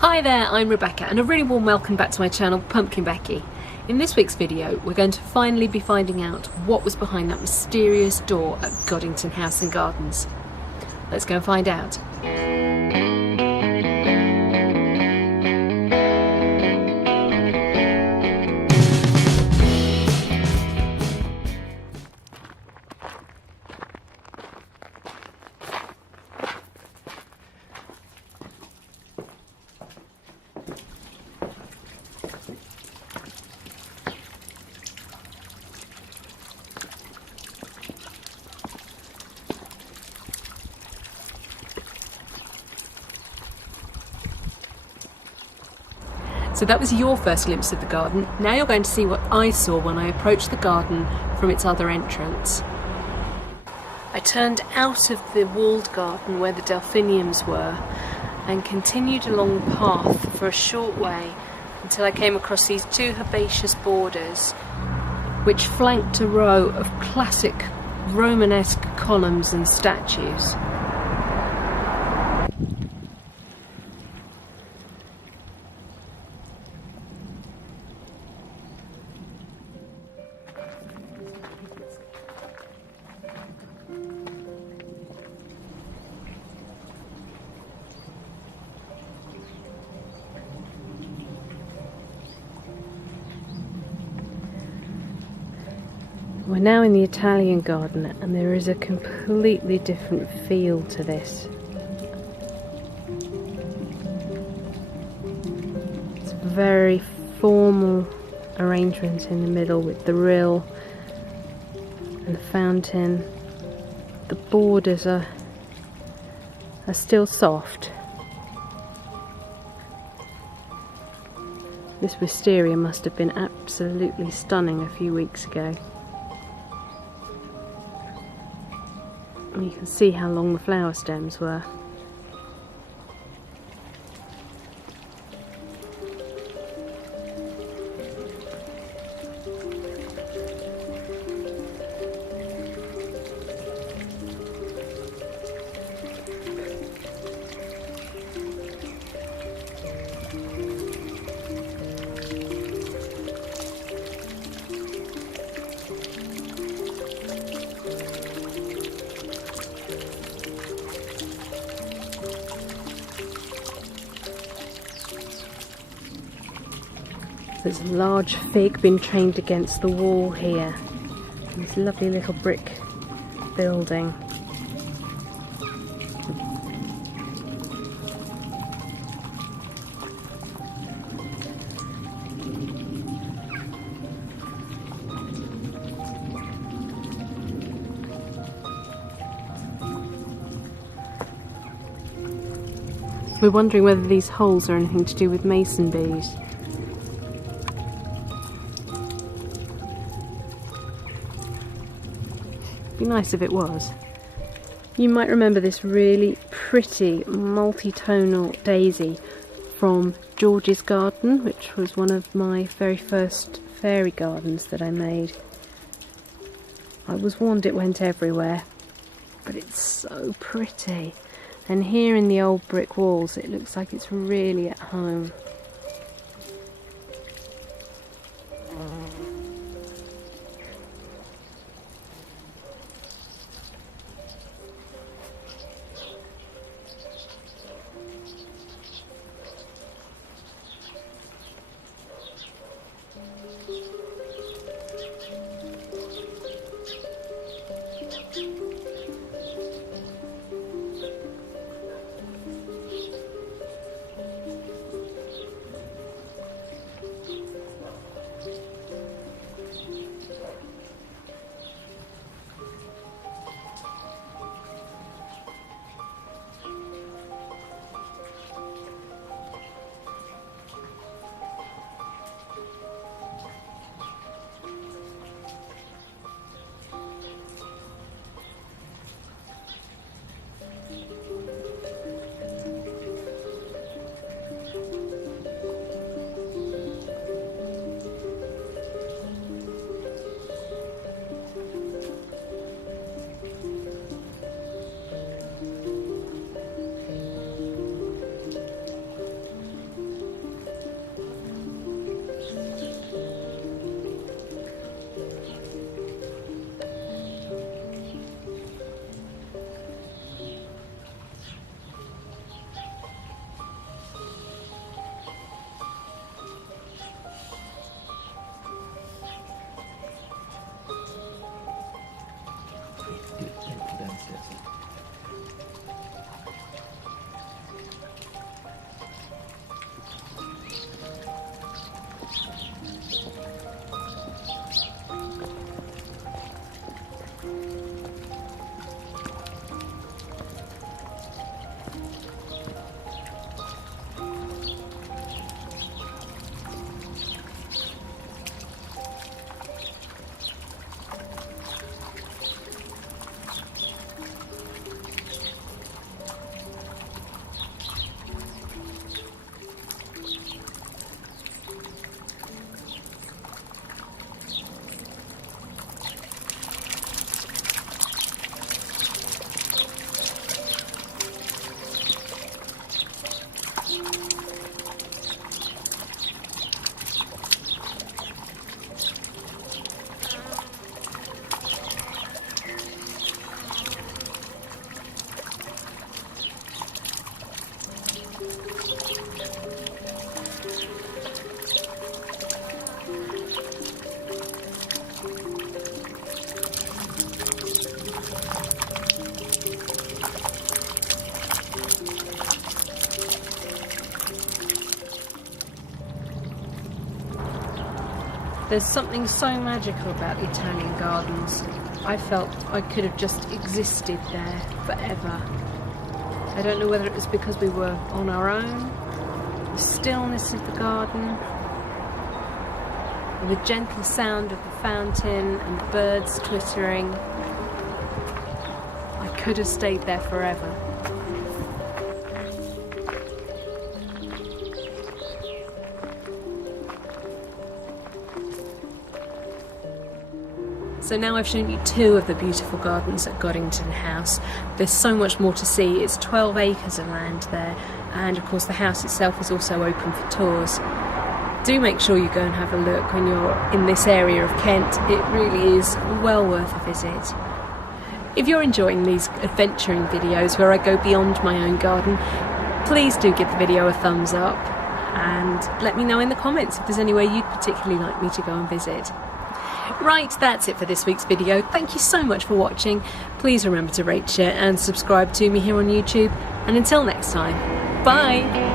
Hi there, I'm Rebecca and a really warm welcome back to my channel PumpkinBecki. In this week's video we're going to finally be finding out what was behind that mysterious door at Godinton House and Gardens. Let's go and find out. So that was your first glimpse of the garden. Now you're going to see what I saw when I approached the garden from its other entrance. I turned out of the walled garden where the delphiniums were and continued along the path for a short way until I came across these two herbaceous borders which flanked a row of classic Romanesque columns and statues. We're now in the Italian garden and there is a completely different feel to this. It's a very formal arrangement in the middle with the rill and the fountain. The borders are still soft. This wisteria must have been absolutely stunning a few weeks ago. And you can see how long the flower stems were. There's a large fig been trained against the wall here. This lovely little brick building. We're wondering whether these holes are anything to do with mason bees. Be nice if it was. You might remember this really pretty multi-tonal daisy from George's garden, which was one of my very first fairy gardens that I made. I was warned it went everywhere, but it's so pretty. And here in the old brick walls it looks like it's really at home. There's something so magical about the Italian gardens. I felt I could have just existed there forever. I don't know whether it was because we were on our own, the stillness of the garden, the gentle sound of the fountain and the birds twittering. I could have stayed there forever. So now I've shown you 2 of the beautiful gardens at Godinton House. There's so much more to see. It's 12 acres of land there, and of course the house itself is also open for tours. Do make sure you go and have a look when you're in this area of Kent. It really is well worth a visit. If you're enjoying these adventuring videos where I go beyond my own garden, please do give the video a thumbs up and let me know in the comments if there's anywhere you'd particularly like me to go and visit. Right, that's it for this week's video. Thank you so much for watching. Please remember to rate, share and subscribe to me here on YouTube. And until next time, bye!